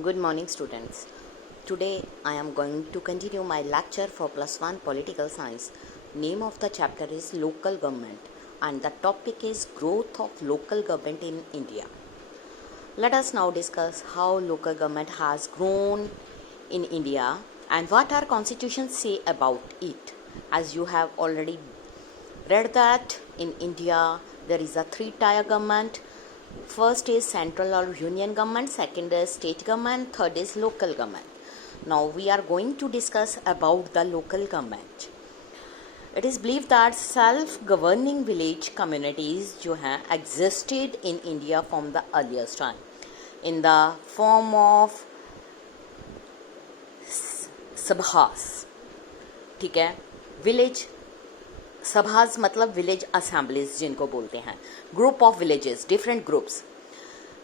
Good morning, students. Today I am going to continue my lecture for Plus 1 Political Science. Name of the chapter is Local Government and the topic is Growth of Local Government in India. Let us now discuss how local government has grown in India and what our constitution say about it. As you have already read that in India there is a three-tier government. First is central or union government, second is state government, third is local government. Now we are going to discuss about the local government. It is believed that self-governing village communities जो हैं existed in India from the earliest time in the form of sabhas. ठीक है, village सभाज मतलब village assemblies जिनको बोलते हैं, group of villages, different groups.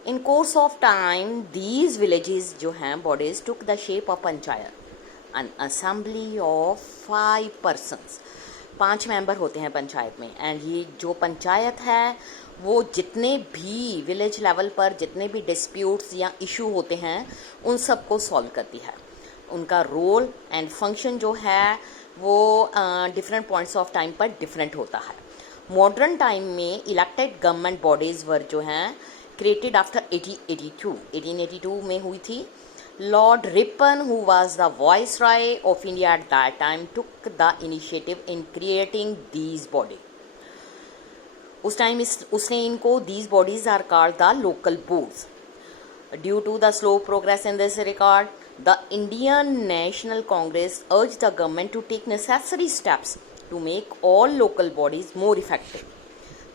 In course of time these villages जो हैं bodies took the shape of panchayat, N assembly of 5 persons. 5 member होते हैं पंचायत में. एंड ये जो पंचायत है वो जितने भी विलेज लेवल पर जितने भी डिस्प्यूट्स या इशू होते हैं उन सबको सॉल्व करती है. उनका रोल एंड फंक्शन जो है वो डिफरेंट पॉइंट्स ऑफ टाइम पर डिफरेंट होता है. मॉडर्न टाइम में इलेक्टेड गवर्नमेंट बॉडीज़ वर जो हैं क्रिएटेड आफ्टर 1882 में हुई थी. Lord Ripon who was the viceroy of India at that time took the initiative in creating these body. उस टाइम उसने इनको these bodies are called the local boards. Due to the slow progress in this record, the Indian National Congress urged the government to take necessary steps to make all local bodies more effective.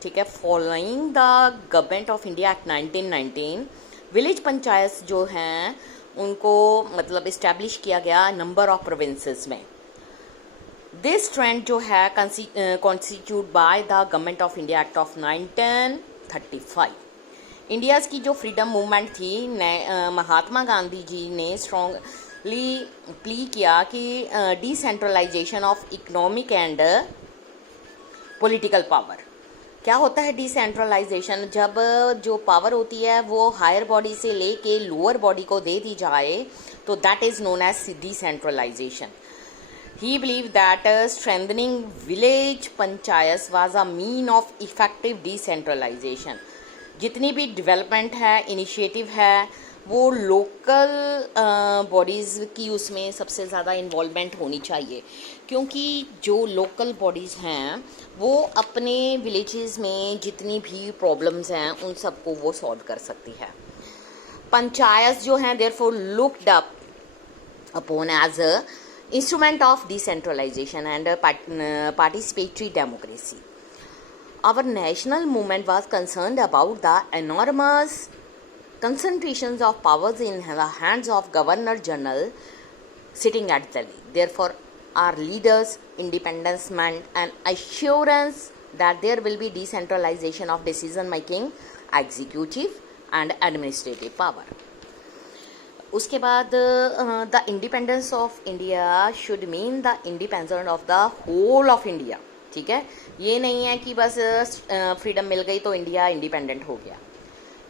ठीक है, following the government of India act 1919 village panchayat जो हैं उनको मतलब establish किया गया number of provinces में. This trend जो है constitute by the government of India act of 1935. India's की जो फ्रीडम मूवमेंट थी, महात्मा गांधी जी ने स्ट्रॉन्गली प्ली किया कि decentralisation of economic and political power. क्या होता है डिसेंट्रलाइजेशन? जब जो पावर होती है वो हायर बॉडी से लेके लोअर बॉडी को दे दी जाए तो that is known as decentralisation. He believe that strengthening village panchayat was a mean of effective decentralisation. जितनी भी डेवलपमेंट है, इनिशिएटिव है, वो लोकल बॉडीज़ की उसमें सबसे ज़्यादा इन्वॉल्वमेंट होनी चाहिए, क्योंकि जो लोकल बॉडीज़ हैं वो अपने विलेजेस में जितनी भी प्रॉब्लम्स हैं उन सबको वो सॉल्व कर सकती है. पंचायत जो हैं therefore looked up upon as a instrument of decentralisation and participatory democracy. Our national movement was concerned about the enormous concentrations of powers in the hands of Governor General sitting at Delhi. Therefore, our leaders' independence meant an assurance that there will be decentralization of decision making, executive and administrative power. उसके बाद the independence of India should mean the independence of the whole of India. ठीक है, ये नहीं है कि बस freedom मिल गई तो इंडिया इंडिपेंडेंट हो गया.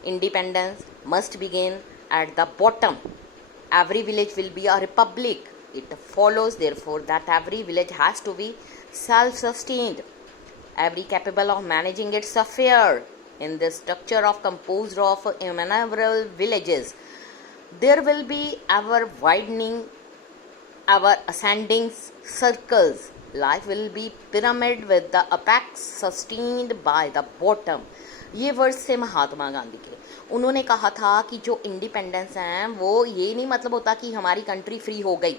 Independence must begin at the bottom. Every village will be a republic. It follows therefore that every village has to be self sustained, every capable of managing its affair. In the structure of composed of innumerable villages there will be ever widening, ever ascending circles. Life will be pyramid with the apex sustained by the bottom. ये words थे महात्मा गांधी के. उन्होंने कहा था कि जो independence हैं वो ये नहीं मतलब होता कि हमारी कंट्री फ्री हो गई.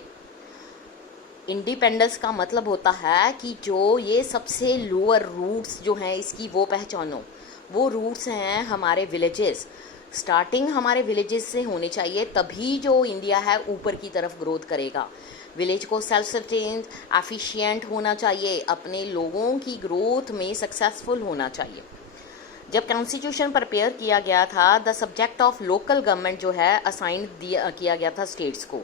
इंडिपेंडेंस का मतलब होता है कि जो ये सबसे लोअर रूट्स जो हैं इसकी वो पहचानो. वो रूट्स हैं हमारे विलेजेस. स्टार्टिंग हमारे विलेजेस से होने चाहिए, तभी जो इंडिया है ऊपर की तरफ ग्रोथ करेगा. विलेज को सेल्फ सस्टेन्ड एफिशिएंट होना चाहिए, अपने लोगों की ग्रोथ में सक्सेसफुल होना चाहिए. जब कॉन्स्टिट्यूशन प्रिपेयर किया गया था the subject of local government जो है असाइन किया गया था स्टेट्स को.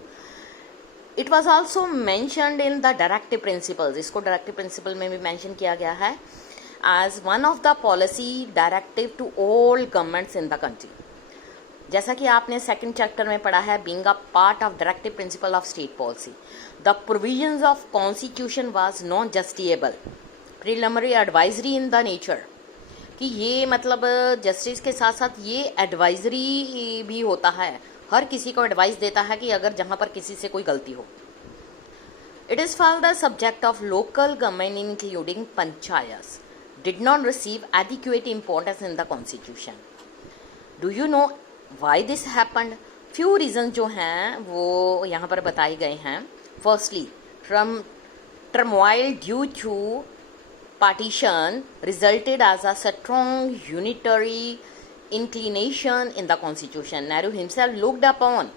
It was also mentioned in the directive principles. इसको डायरेक्टिव प्रिंसिपल में भी मैंशन किया गया है as one of the policy directive to all governments in the country. जैसा कि आपने सेकंड चैप्टर में पढ़ा है, being a part of directive principle of state policy, the provisions of constitution was non जस्टिएबल preliminary advisory in the nature, कि ये मतलब justice के साथ साथ ये एडवाइजरी भी होता है, हर किसी को एडवाइस देता है कि अगर जहाँ पर किसी से कोई गलती हो. It is for the subject of local government including panchayats did not receive adequate importance in the constitution. Do you know why this happened? Few reasons जो हैं वो यहाँ पर बताए गए हैं. Firstly, from turmoil due to partition resulted as a strong unitary inclination in the constitution. Nehru himself looked upon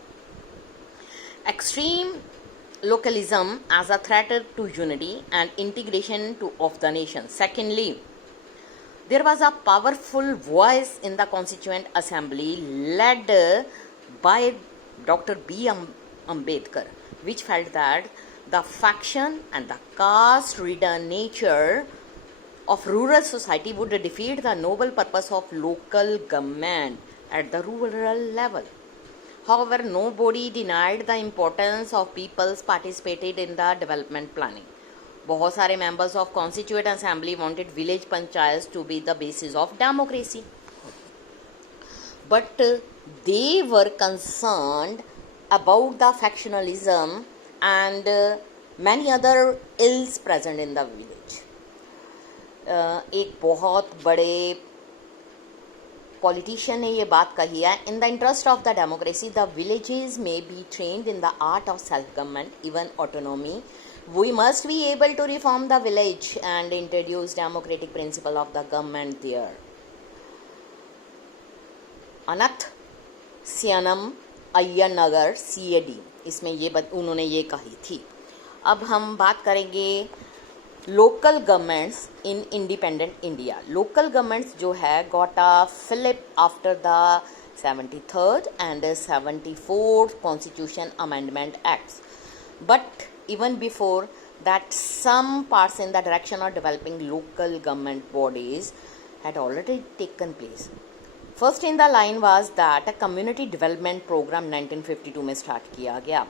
extreme localism as a threat to unity and integration of the nation. Secondly, there was a powerful voice in the Constituent Assembly led by Dr. B. Ambedkar, which felt that the faction and the caste-ridden nature of rural society would defeat the noble purpose of local government at the rural level. However, nobody denied the importance of people's participated in the development planning. बहुत सारे members of Constituent Assembly wanted village panchayats to be the basis of democracy. But they were concerned about the factionalism and many other ills present in the village. एक बहुत बड़े politician ने ये बात कही है, in the interest of the democracy the villages may be trained in the art of self government even autonomy, we must be able to reform the village and introduce democratic principle of the government there. Ananthasayanam Ayyangar CAD, इसमें ये उन्होंने ये कही थी. अब हम बात करेंगे local governments in independent India. Local governments जो है got a fillip after the 73rd and 74th Constitution Amendment Acts, but even before that some parts in the direction of developing local government bodies had already taken place. First in the line was that a community development program 1952 में start किया गया,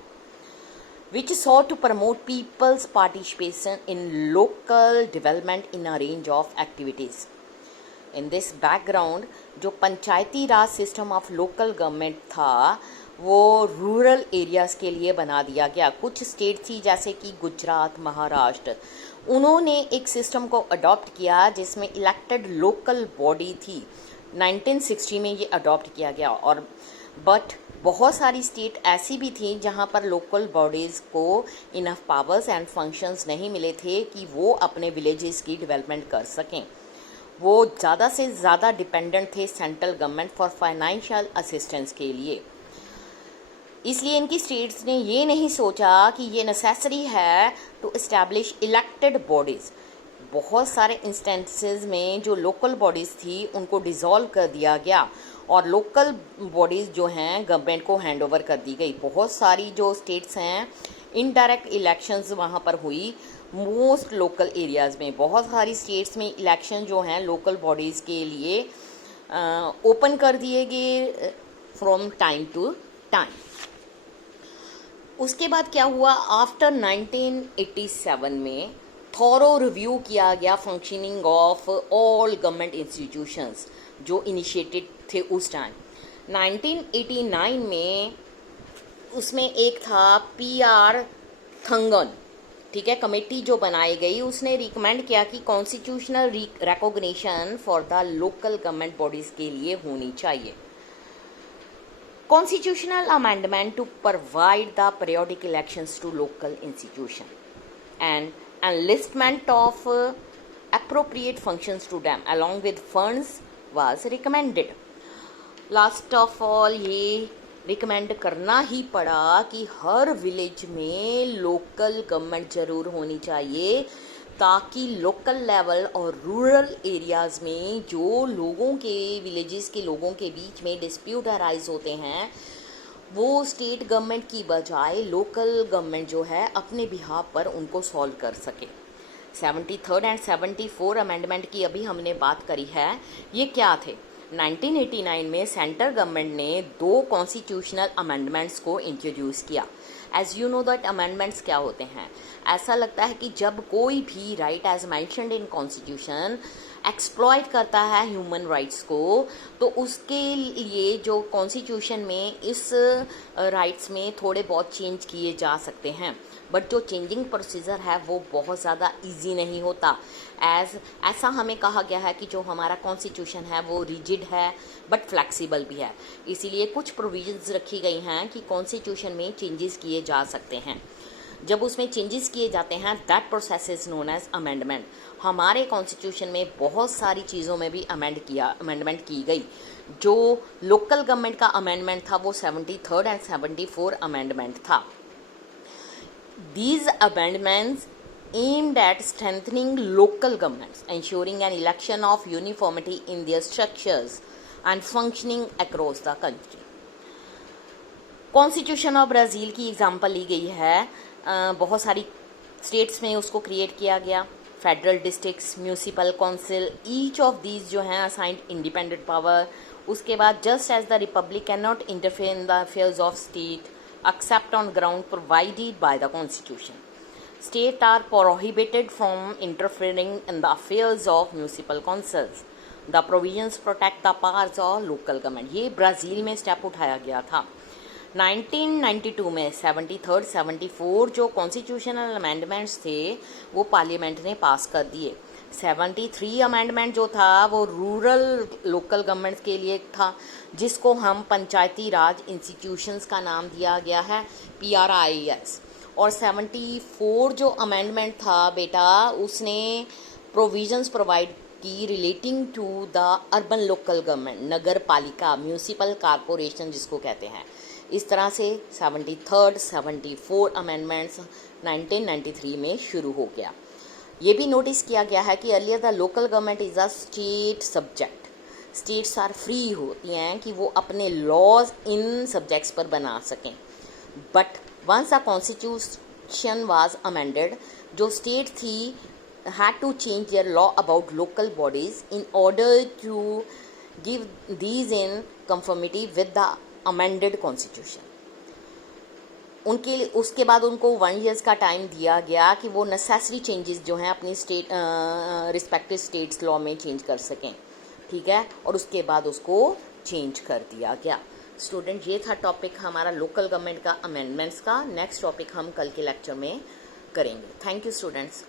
which sought to promote people's participation in local development in a range of activities. In this background, जो पंचायती राज system of local government था वो rural areas के लिए बना दिया गया. कुछ स्टेट थी जैसे कि गुजरात, महाराष्ट्र, उन्होंने एक सिस्टम को अडॉप्ट किया जिसमें इलेक्टेड लोकल बॉडी थी. 1960 में ये अडॉप्ट किया गया. और बट बहुत सारी स्टेट ऐसी भी थी जहां पर लोकल बॉडीज़ को इनफ पावर्स एंड फंक्शंस नहीं मिले थे कि वो अपने विलेजेस की डेवलपमेंट कर सकें. वो ज़्यादा से ज़्यादा डिपेंडेंट थे central government for financial assistance के लिए. इसलिए इनकी स्टेट्स ने ये नहीं सोचा कि ये नेसेसरी है टू इस्टेब्लिश इलेक्टेड बॉडीज़. बहुत सारे इंस्टेंसेस में जो लोकल बॉडीज़ थी उनको डिज़ोल्व कर दिया गया और लोकल बॉडीज़ जो हैं गवर्नमेंट को हैंड ओवर कर दी गई. बहुत सारी जो स्टेट्स हैं इनडायरेक्ट इलेक्शंस वहाँ पर हुई मोस्ट लोकल एरियाज़ में. बहुत सारी स्टेट्स में इलेक्शन जो हैं लोकल बॉडीज़ के लिए ओपन कर दिए गए फ्रॉम टाइम टू टाइम. उसके बाद क्या हुआ, आफ्टर 1987 में थॉरो रिव्यू किया गया functioning of all government institutions जो इनिशिएटेड थे उस टाइम. 1989 में उसमें एक था PR थंगन, ठीक है, कमेटी जो बनाई गई, उसने रिकमेंड किया कि constitutional recognition for the local government bodies के लिए होनी चाहिए. Constitutional amendment to provide the periodic elections to local institution and enlistment of appropriate functions to them along with funds was recommended. Last of all ये recommend करना ही पड़ा कि हर village में local government ज़रूर होनी चाहिए ताकि लोकल लेवल और रूरल एरियाज़ में जो लोगों के विलेजेस के लोगों के बीच में डिस्प्यूट अराइज होते हैं वो स्टेट गवर्नमेंट की बजाय लोकल गवर्नमेंट जो है अपने बिहाफ पर उनको सॉल्व कर सके. 73rd एंड 74 अमेंडमेंट की अभी हमने बात करी है. ये क्या थे? 1989 में सेंट्रल गवर्नमेंट ने 2 कॉन्स्टिट्यूशनल अमेंडमेंट्स को इंट्रोड्यूस किया। As you know that amendments क्या होते हैं, ऐसा लगता है कि जब कोई भी right as mentioned in constitution exploit करता है ह्यूमन राइट्स को, तो उसके लिए जो कॉन्स्टिट्यूशन में इस राइट्स में थोड़े बहुत चेंज किए जा सकते हैं, बट जो चेंजिंग प्रोसीजर है वो बहुत ज़्यादा इजी नहीं होता। ऐसा हमें कहा गया है कि जो हमारा कॉन्स्टिट्यूशन है वो रिजिड है बट फ्लेक्सिबल भी है, इसीलिए कुछ प्रोविजंस रखी गई हैं कि कॉन्स्टिट्यूशन में चेंजेस किए जा सकते हैं। जब उसमें चेंजेस किए जाते हैं that process is known as amendment. हमारे कॉन्स्टिट्यूशन में बहुत सारी चीज़ों में भी अमेंडमेंट की गई। जो लोकल गवर्नमेंट का अमेंडमेंट था वो 73rd एंड 74 अमेंडमेंट था। These amendments aimed at strengthening local governments, ensuring an election of uniformity in their structures and functioning across the country. Constitution of Brazil की एग्जांपल ली गई है। बहुत सारी स्टेट्स में उसको क्रिएट किया गया। Federal districts, municipal council, each of these जो हैं असाइंड इंडिपेंडेंट पावर। उसके बाद just as the republic can not interfere in the affairs of state except on ground provided by the constitution. States are prohibited from interfering in the affairs of municipal councils. The provisions protect the powers of local government. ये Brazil में step उठाया गया था। 1992 में 73rd 74 जो constitutional amendments थे वो parliament ने पास कर दिए। 73 अमेंडमेंट जो था वो रूरल लोकल गवर्नमेंट के लिए था, जिसको हम पंचायती राज इंस्टीट्यूशंस का नाम दिया गया है, PRIS। और 74 जो अमेंडमेंट था बेटा, उसने प्रोविजंस प्रोवाइड की relating to the urban local government, नगर पालिका, म्यूनिसिपल कॉरपोरेशन जिसको कहते हैं। इस तरह से 73rd 74 अमेंडमेंट्स 1993 में शुरू हो गया। ये भी नोटिस किया गया है कि earlier the local government is a state subject. States are free होती हैं कि वो अपने लॉज इन सब्जेक्ट्स पर बना सकें, but once a constitution was amended, जो स्टेट थी had to change their law about local bodies in order to give these in conformity with the amended constitution. उनके उसके बाद उनको 1 years का टाइम दिया गया कि वो नेसेसरी चेंजेस जो हैं अपनी स्टेट रिस्पेक्टिव स्टेट्स लॉ में चेंज कर सकें, ठीक है, और उसके बाद उसको चेंज कर दिया गया। स्टूडेंट, ये था टॉपिक हमारा लोकल गवर्नमेंट का अमेंडमेंट्स का। नेक्स्ट टॉपिक हम कल के लेक्चर में करेंगे। Thank you students.